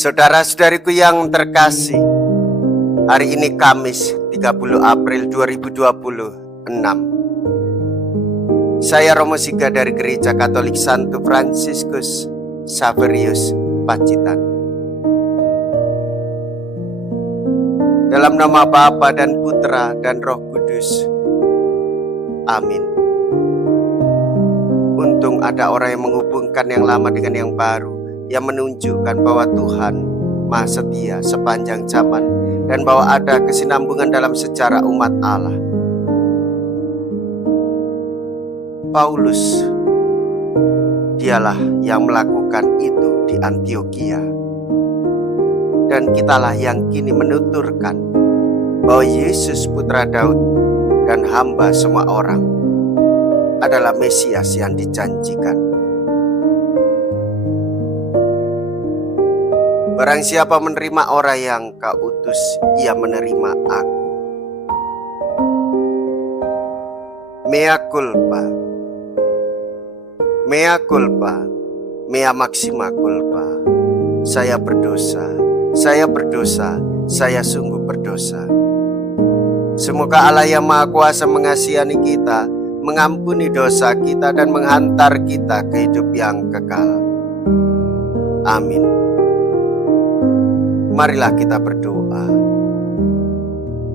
Saudara-saudariku yang terkasih, hari ini Kamis 30 April 2026. Saya Romo Siga dari Gereja Katolik Santo Fransiskus Xaverius, Pacitan. Dalam nama Bapa dan Putra dan Roh Kudus. Amin. Untung ada orang yang menghubungkan yang lama dengan yang baru, yang menunjukkan bahwa Tuhan Maha Setia sepanjang zaman dan bahwa ada kesinambungan dalam sejarah umat Allah. Paulus, dialah yang melakukan itu di Antioquia. Dan kitalah yang kini menuturkan bahwa Yesus putra Daud dan hamba semua orang adalah Mesias yang dijanjikan. Barang siapa menerima orang yang kau utus, ia menerima aku. Mea culpa, mea culpa, mea maxima culpa. Saya berdosa, saya berdosa, saya sungguh berdosa. Semoga Allah yang Maha Kuasa mengasihani kita, mengampuni dosa kita dan menghantar kita ke hidup yang kekal. Amin. Marilah kita berdoa.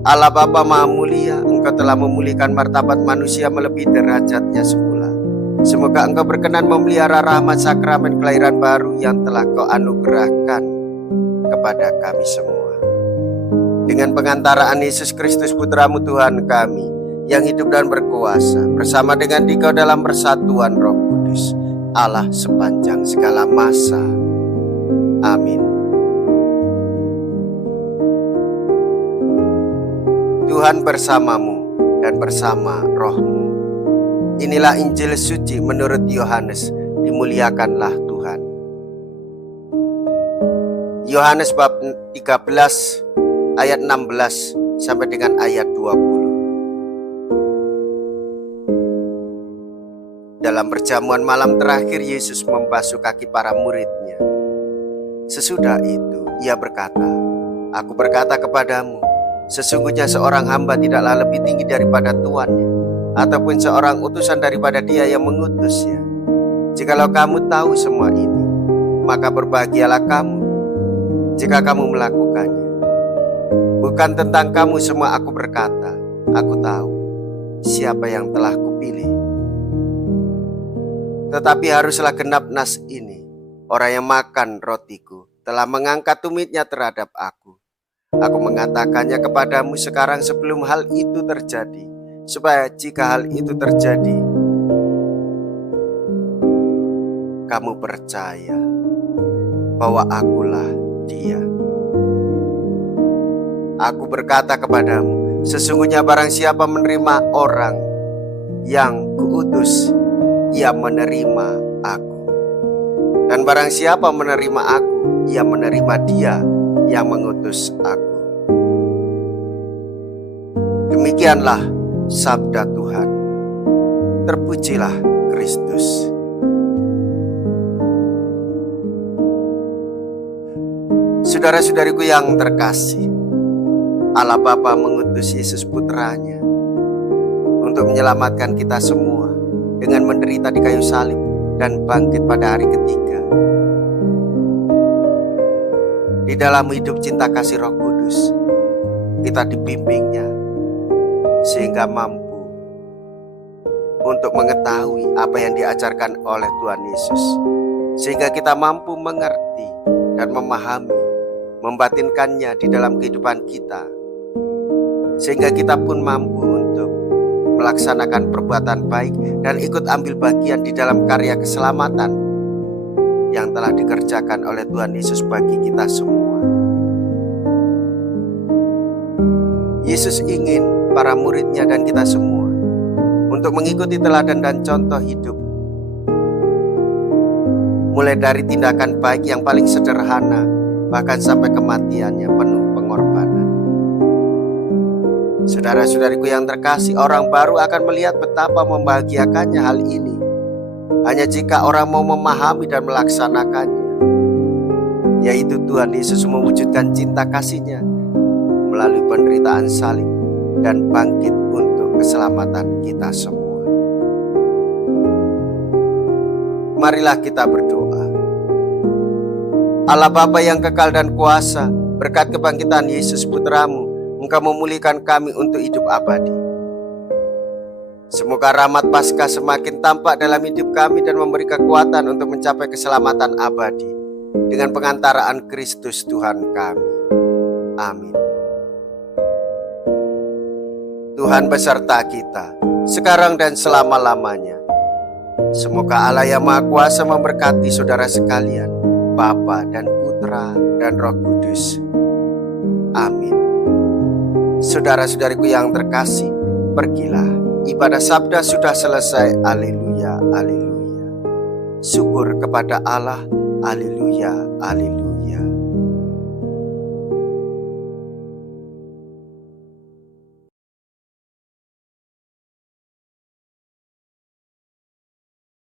Allah Bapa Maha Mulia, Engkau telah memulihkan martabat manusia melebihi derajatnya semula. Semoga Engkau berkenan memelihara rahmat sakramen kelahiran baru yang telah Kau anugerahkan kepada kami semua. Dengan pengantaraan Yesus Kristus Putra-Mu Tuhan kami, yang hidup dan berkuasa, bersama dengan Dikau dalam persatuan Roh Kudus, Allah sepanjang segala masa. Amin. Tuhan bersamamu dan bersama rohmu. Inilah Injil suci menurut Yohanes. Dimuliakanlah Tuhan. Yohanes bab 13 ayat 16 sampai dengan ayat 20. Dalam perjamuan malam terakhir, Yesus membasuh kaki para muridnya. Sesudah itu ia berkata, "Aku berkata kepadamu, sesungguhnya seorang hamba tidaklah lebih tinggi daripada tuannya, ataupun seorang utusan daripada dia yang mengutusnya. Jikalau kamu tahu semua ini, maka berbahagialah kamu jika kamu melakukannya. Bukan tentang kamu semua aku berkata, aku tahu siapa yang telah kupilih. Tetapi haruslah genap nas ini, orang yang makan rotiku telah mengangkat tumitnya terhadap aku. Aku mengatakannya kepadamu sekarang sebelum hal itu terjadi, supaya jika hal itu terjadi, kamu percaya bahwa akulah dia. Aku berkata kepadamu, sesungguhnya barang siapa menerima orang yang kuutus, ia menerima aku. Dan barang siapa menerima aku, ia menerima dia yang mengutus aku." Demikianlah sabda Tuhan. Terpujilah Kristus. Saudara-saudariku yang terkasih, Allah Bapa mengutus Yesus Putranya untuk menyelamatkan kita semua dengan menderita di kayu salib dan bangkit pada hari ketiga. Di dalam hidup cinta kasih Roh Kudus, kita dibimbingnya sehingga mampu untuk mengetahui apa yang diajarkan oleh Tuhan Yesus, sehingga kita mampu mengerti dan memahami, membatinkannya di dalam kehidupan kita, sehingga kita pun mampu untuk melaksanakan perbuatan baik dan ikut ambil bagian di dalam karya keselamatan yang telah dikerjakan oleh Tuhan Yesus bagi kita semua. Yesus ingin para muridnya dan kita semua untuk mengikuti teladan dan contoh hidup, mulai dari tindakan baik yang paling sederhana, bahkan sampai kematiannya penuh pengorbanan. Saudara-saudariku yang terkasih, orang baru akan melihat betapa membahagiakannya hal ini hanya jika orang mau memahami dan melaksanakannya. yaitu Tuhan Yesus mewujudkan cinta kasih-Nya melalui penderitaan salib dan bangkit untuk keselamatan kita semua. Marilah kita berdoa. Allah Bapa yang kekal dan kuasa, berkat kebangkitan Yesus Putra-Mu, Engkau memulihkan kami untuk hidup abadi. Semoga rahmat Paskah semakin tampak dalam hidup kami dan memberi kekuatan untuk mencapai keselamatan abadi dengan pengantaraan Kristus Tuhan kami. Amin. Tuhan beserta kita, sekarang dan selama-lamanya. Semoga Allah yang Maha Kuasa memberkati saudara sekalian, Bapa dan Putra dan Roh Kudus. Amin. Saudara-saudariku yang terkasih, pergilah. Ibadah sabda sudah selesai. Haleluya, haleluya. Syukur kepada Allah. Haleluya, haleluya.